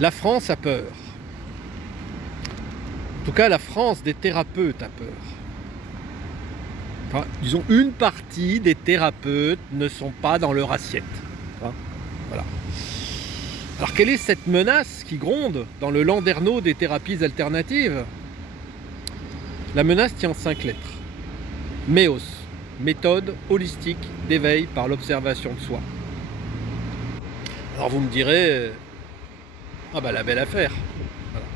La France a peur. En tout cas, la France des thérapeutes a peur. Enfin, disons, une partie des thérapeutes ne sont pas dans leur assiette. Hein, voilà. Alors, quelle est cette menace qui gronde dans le landerneau des thérapies alternatives? La menace tient en 5 lettres. MEOS, méthode holistique d'éveil par l'observation de soi. Alors, vous me direz, ah bah la belle affaire. Voilà.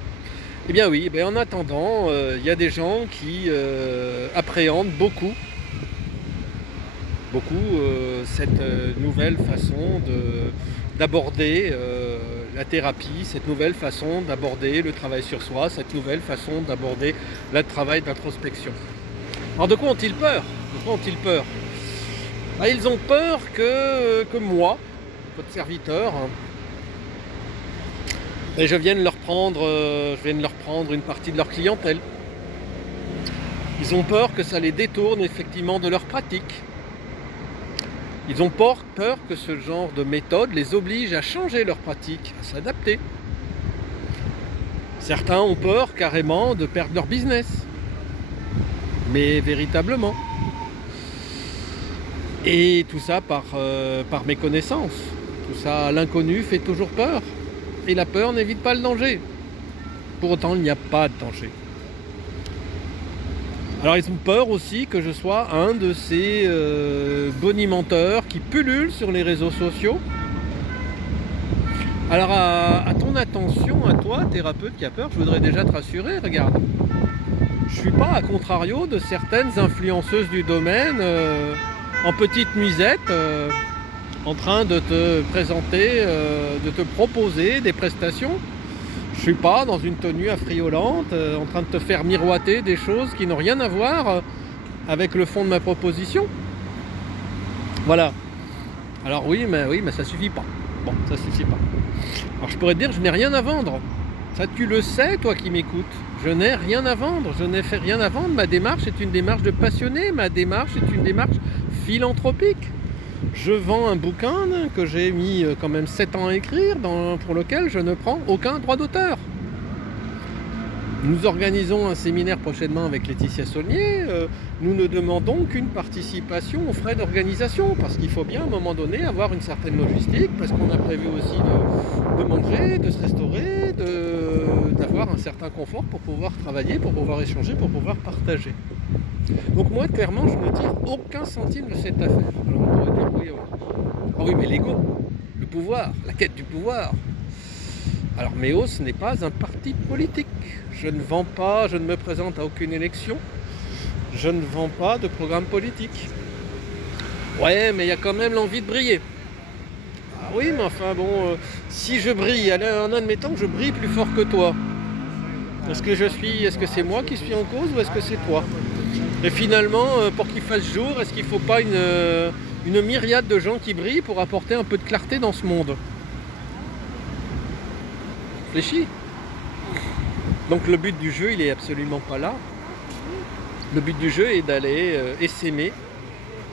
Eh bien oui, en attendant, il y a des gens qui appréhendent beaucoup cette nouvelle façon d'aborder la thérapie, cette nouvelle façon d'aborder le travail sur soi, cette nouvelle façon d'aborder le travail d'introspection. Alors de quoi ont-ils peur? Ils ont peur que moi, votre serviteur, et je vienne leur prendre une partie de leur clientèle. Ils ont peur que ça les détourne effectivement de leur pratique. Ils ont peur que ce genre de méthode les oblige à changer leur pratique, à s'adapter. Certains ont peur carrément de perdre leur business. Mais véritablement. Et tout ça par méconnaissance. Tout ça, l'inconnu fait toujours peur. Et la peur n'évite pas le danger. Pour autant, il n'y a pas de danger. Alors ils ont peur aussi que je sois un de ces bonimenteurs qui pullulent sur les réseaux sociaux. Alors à ton attention, à toi, thérapeute qui a peur, je voudrais déjà te rassurer, regarde. Je ne suis pas à contrario de certaines influenceuses du domaine en petite nuisette en train de te présenter, de te proposer des prestations. Je ne suis pas dans une tenue affriolante, en train de te faire miroiter des choses qui n'ont rien à voir avec le fond de ma proposition. Voilà. Alors oui, mais ça suffit pas. Bon, ça suffit pas. Alors je pourrais te dire, je n'ai rien à vendre. Ça, tu le sais, toi qui m'écoutes. Je n'ai rien à vendre. Je n'ai fait rien à vendre. Ma démarche est une démarche de passionné. Ma démarche est une démarche philanthropique. Je vends un bouquin que j'ai mis quand même 7 ans à écrire, pour lequel je ne prends aucun droit d'auteur. Nous organisons un séminaire prochainement avec Laetitia Saulnier. Nous ne demandons qu'une participation aux frais d'organisation, parce qu'il faut bien à un moment donné avoir une certaine logistique, parce qu'on a prévu aussi de manger, de se restaurer, d'avoir un certain confort pour pouvoir travailler, pour pouvoir échanger, pour pouvoir partager. Donc moi, clairement, je ne tire aucun centime de cette affaire. Alors on pourrait dire, oui, mais l'ego, le pouvoir, la quête du pouvoir. Alors MEOS n'est pas un parti politique. Je ne vends pas, je ne me présente à aucune élection. Je ne vends pas de programme politique. Ouais, mais il y a quand même l'envie de briller. Ah oui, mais enfin bon, si je brille, en admettant que je brille plus fort que toi, est-ce que c'est moi qui suis en cause ou est-ce que c'est toi? Et finalement, pour qu'il fasse jour, est-ce qu'il ne faut pas une myriade de gens qui brillent pour apporter un peu de clarté dans ce monde? Réfléchis. Donc le but du jeu, il est absolument pas là. Le but du jeu est d'aller essaimer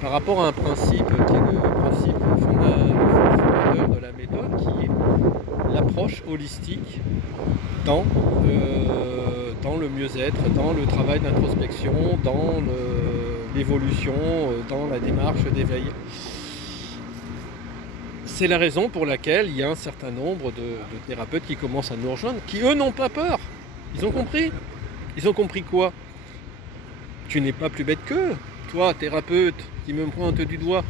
par rapport à un principe qui est le principe fondateur de la méthode, qui est l'approche holistique dans le mieux-être, dans le travail d'introspection, dans l'évolution, dans la démarche d'éveil. C'est la raison pour laquelle il y a un certain nombre de thérapeutes qui commencent à nous rejoindre, qui eux n'ont pas peur. Ils ont compris. Ils ont compris quoi? Tu n'es pas plus bête qu'eux. Toi, thérapeute, qui me pointe du doigt,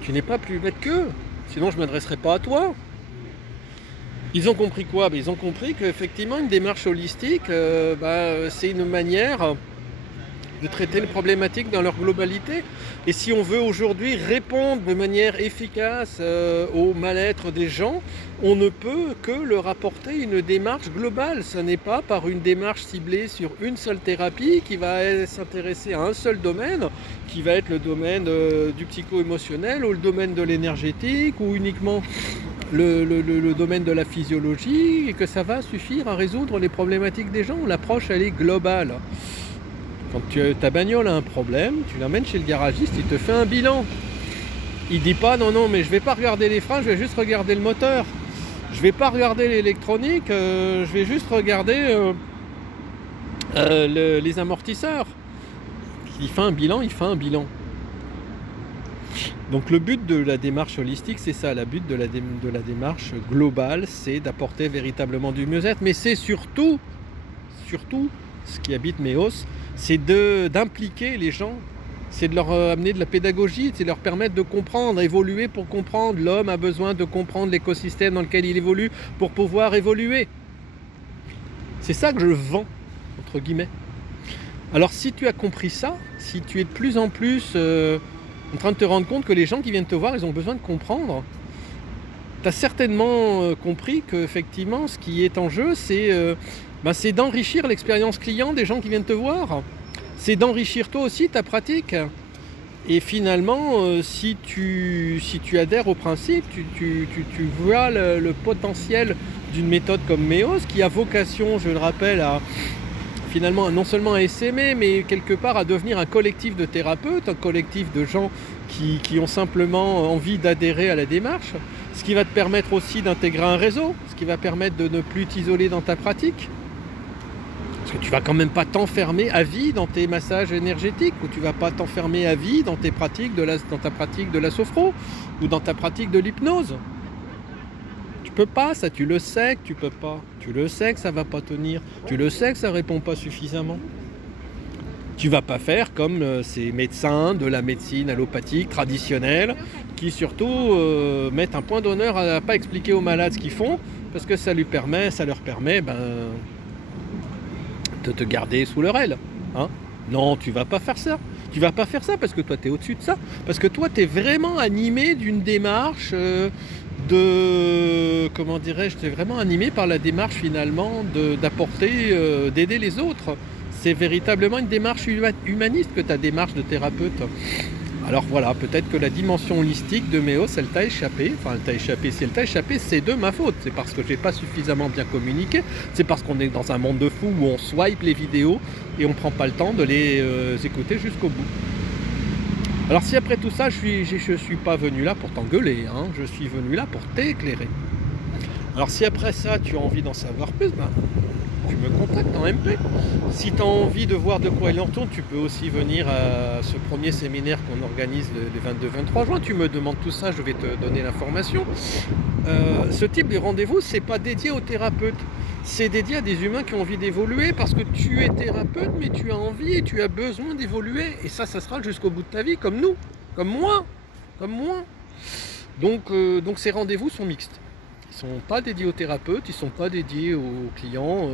tu n'es pas plus bête qu'eux. Sinon, je ne m'adresserai pas à toi. Ils ont compris quoi? Ils ont compris qu'effectivement, une démarche holistique, c'est une manière de traiter les problématiques dans leur globalité. Et si on veut aujourd'hui répondre de manière efficace au mal-être des gens, on ne peut que leur apporter une démarche globale. Ce n'est pas par une démarche ciblée sur une seule thérapie qui va s'intéresser à un seul domaine, qui va être le domaine du psycho-émotionnel ou le domaine de l'énergétique ou uniquement le domaine de la physiologie, et que ça va suffire à résoudre les problématiques des gens. L'approche, elle est globale. Quand ta bagnole a un problème, tu l'emmènes chez le garagiste, il te fait un bilan. Il dit pas non mais je vais pas regarder les freins, je vais juste regarder le moteur. Je vais pas regarder l'électronique, je vais juste regarder les amortisseurs. Il fait un bilan, il fait un bilan. Donc le but de la démarche holistique, c'est ça. Le but de la démarche globale, c'est d'apporter véritablement du mieux-être. Mais c'est surtout, ce qui habite Méos, c'est d'impliquer les gens. C'est de leur amener de la pédagogie, c'est de leur permettre de comprendre, évoluer pour comprendre. L'homme a besoin de comprendre l'écosystème dans lequel il évolue pour pouvoir évoluer. C'est ça que je vends, entre guillemets. Alors si tu as compris ça, si tu es de plus en plus en train de te rendre compte que les gens qui viennent te voir, ils ont besoin de comprendre, tu as certainement compris qu'effectivement, ce qui est en jeu, c'est d'enrichir l'expérience client des gens qui viennent te voir. C'est d'enrichir toi aussi ta pratique. Et finalement, si tu adhères au principe, tu vois le potentiel d'une méthode comme Méos, qui a vocation, je le rappelle, à finalement non seulement à essaimer, mais quelque part à devenir un collectif de thérapeutes, un collectif de gens qui ont simplement envie d'adhérer à la démarche, ce qui va te permettre aussi d'intégrer un réseau, ce qui va permettre de ne plus t'isoler dans ta pratique. Parce que tu vas quand même pas t'enfermer à vie dans tes massages énergétiques, ou tu vas pas t'enfermer à vie dans tes pratiques dans ta pratique de la sophro, ou dans ta pratique de l'hypnose. Tu peux pas, ça, tu le sais que tu peux pas. Tu le sais que ça va pas tenir. Tu le sais que ça répond pas suffisamment. Tu vas pas faire comme ces médecins de la médecine allopathique traditionnelle qui surtout mettent un point d'honneur à ne pas expliquer aux malades ce qu'ils font parce que ça leur permet de te garder sous leur aile. Hein. Non, tu vas pas faire ça. Tu vas pas faire ça parce que toi tu es au-dessus de ça. Parce que toi tu es vraiment animé d'une démarche t'es vraiment animé par la démarche finalement d'apporter, d'aider les autres. C'est véritablement une démarche humaniste que ta démarche de thérapeute. Alors voilà, peut-être que la dimension holistique de Méos, elle t'a échappé. Enfin, elle t'a échappé. Si elle t'a échappé, c'est de ma faute. C'est parce que j'ai pas suffisamment bien communiqué. C'est parce qu'on est dans un monde de fous où on swipe les vidéos et on prend pas le temps de les écouter jusqu'au bout. Alors si après tout ça, je suis pas venu là pour t'engueuler, hein, je suis venu là pour t'éclairer. Alors si après ça, tu as envie d'en savoir plus, tu me contactes en MP. Si tu as envie de voir de quoi il en retourne, tu peux aussi venir à ce premier séminaire qu'on organise les 22-23 juin. Tu me demandes tout ça, je vais te donner l'information. Ce type de rendez-vous, c'est pas dédié aux thérapeutes. C'est dédié à des humains qui ont envie d'évoluer parce que tu es thérapeute, mais tu as envie et tu as besoin d'évoluer. Et ça sera jusqu'au bout de ta vie, comme nous, comme moi. Donc ces rendez-vous sont mixtes. Ils ne sont pas dédiés aux thérapeutes, ils ne sont pas dédiés aux clients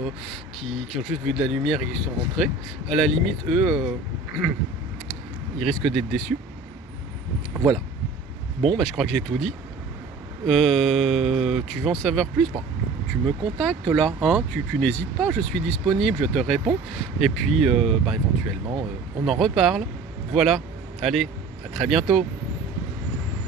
qui ont juste vu de la lumière et qui sont rentrés. À la limite, eux, ils risquent d'être déçus. Voilà. Bon, je crois que j'ai tout dit. Tu veux en savoir plus ? Tu me contactes là, hein, tu n'hésites pas, je suis disponible, je te réponds. Et puis, éventuellement, on en reparle. Voilà. Allez, à très bientôt.